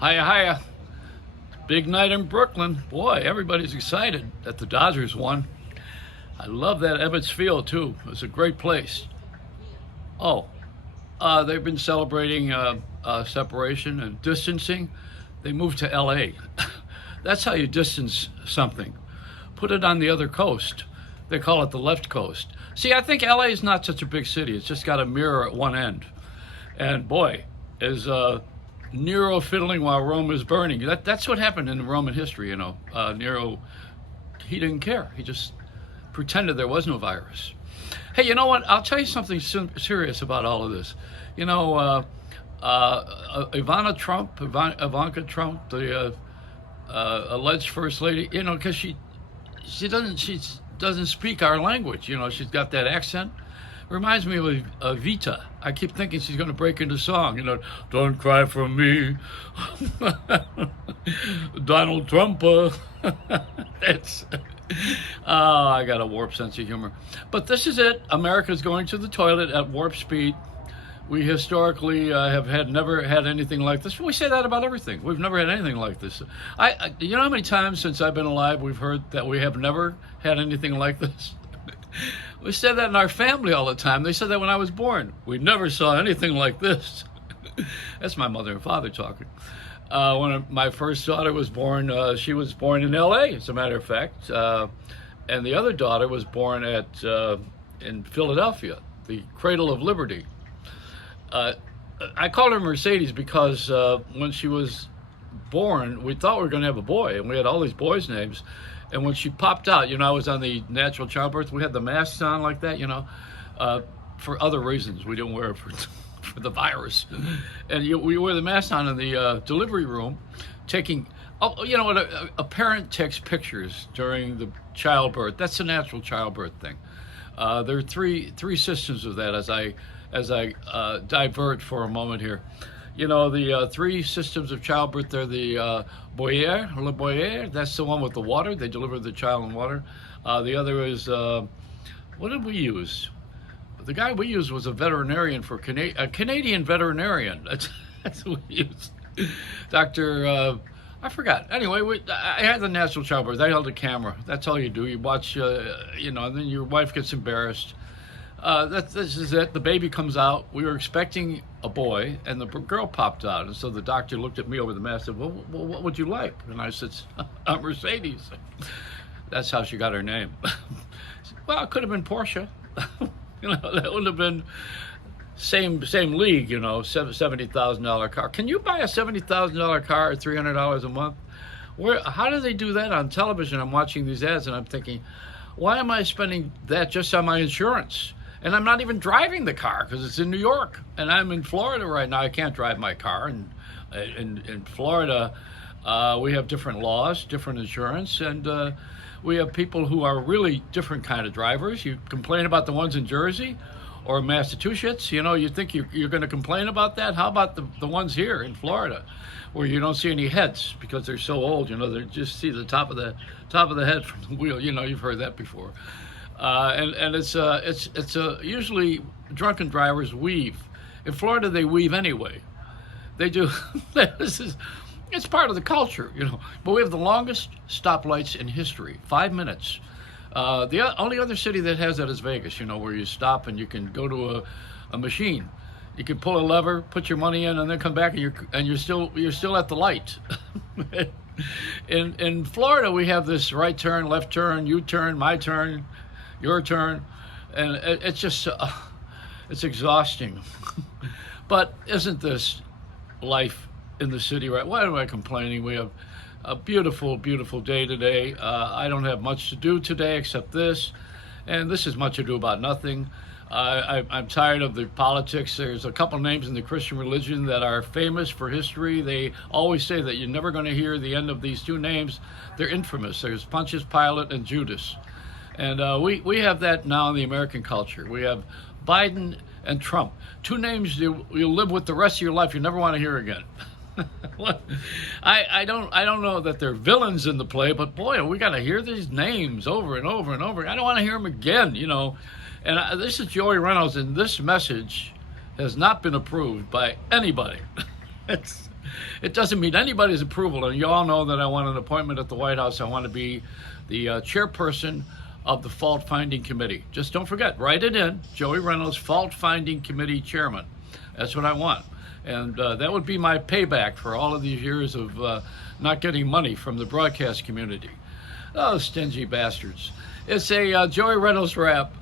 Hiya, hiya. Big night in Brooklyn. Boy, everybody's excited that the Dodgers won. I love that Ebbets Field, too. It's a great place. Oh, they've been celebrating separation and distancing. They moved to LA. That's how you distance something. Put it on the other coast. They call it the left coast. See, I think LA is not such a big city. It's just got a mirror at one end. And boy, is Nero fiddling while Rome is burning. That's what happened in Roman history, you know. Nero, he didn't care. He just pretended there was no virus. Hey, you know what? I'll tell you something serious about all of this. You know, Ivanka Trump, the alleged first lady, you know, because she doesn't speak our language. You know, she's got that accent. Reminds me of Vita. I keep thinking she's going to break into song. You know, don't cry for me, Donald Trump. It's I got a warped sense of humor. But this is it. America's going to the toilet at warp speed. We historically never had anything like this. We say that about everything. We've never had anything like this. You know how many times since I've been alive we've heard that we have never had anything like this? We said that in our family all the time. They said that when I was born. We never saw anything like this. That's my mother and father talking. When my first daughter was born, she was born in L.A., as a matter of fact. And the other daughter was born in Philadelphia, the cradle of liberty. I called her Mercedes because when she was born, we thought we were going to have a boy, and we had all these boys' names. And when she popped out, you know, I was on the natural childbirth. We had the masks on like that, you know, for other reasons. We didn't wear it for the virus. And we wear the mask on in the delivery room, taking. Oh, you know what? A parent takes pictures during the childbirth. That's the natural childbirth thing. There are three systems of that. As I divert for a moment here. You know, the three systems of childbirth, they're the le boyer, that's the one with the water. They deliver the child in water. The other is, what did we use? The guy we used was a veterinarian a Canadian veterinarian. That's what we used. Dr. I forgot. Anyway, I had the natural childbirth. I held a camera. That's all you do. You watch, you know, and then your wife gets embarrassed. This is it. The baby comes out. We were expecting a boy, and the girl popped out. And so the doctor looked at me over the mask and said, well, what would you like? And I said, Mercedes. That's how she got her name. Well, it could have been Porsche. You know, that would have been same league, you know, $70,000 car. Can you buy a $70,000 car at $300 a month? How do they do that on television? I'm watching these ads, and I'm thinking, why am I spending that just on my insurance? And I'm not even driving the car because it's in New York, and I'm in Florida right now. I can't drive my car. And in Florida, we have different laws, different insurance, and we have people who are really different kind of drivers. You complain about the ones in Jersey or Massachusetts. You know, you think you're going to complain about that. How about the ones here in Florida, where you don't see any heads because they're so old? You know, they just see the top of the head from the wheel. You know, you've heard that before. And it's usually drunken drivers weave. In Florida, they weave anyway. They do. It's part of the culture, you know. But we have the longest stoplights in history, 5 minutes. The only other city that has that is Vegas, you know, where you stop and you can go to a machine. You can pull a lever, put your money in, and then come back, and you're still at the light. In Florida, we have this right turn, left turn, U-turn, my turn, your turn, and it's just it's exhausting. But isn't this life in the city, right? Why am I complaining? We have a beautiful, beautiful day today. I don't have much to do today except this, and this is much ado about nothing. I'm tired of the politics. There's a couple names in the Christian religion that are famous for history. They always say that you're never going to hear the end of these two names. They're infamous. There's Pontius Pilate and Judas. And we have that now in the American culture. We have Biden and Trump. Two names you'll live with the rest of your life. You never want to hear again. I don't know that they're villains in the play, but boy, we got to hear these names over and over and over. I don't want to hear them again, you know. And this is Joey Reynolds, and this message has not been approved by anybody. It doesn't mean anybody's approval, and you all know that I want an appointment at the White House. I want to be the chairperson of the Fault Finding Committee. Just don't forget, write it in, Joey Reynolds, Fault Finding Committee Chairman. That's what I want. And that would be my payback for all of these years of not getting money from the broadcast community. Oh, stingy bastards. It's a Joey Reynolds rap.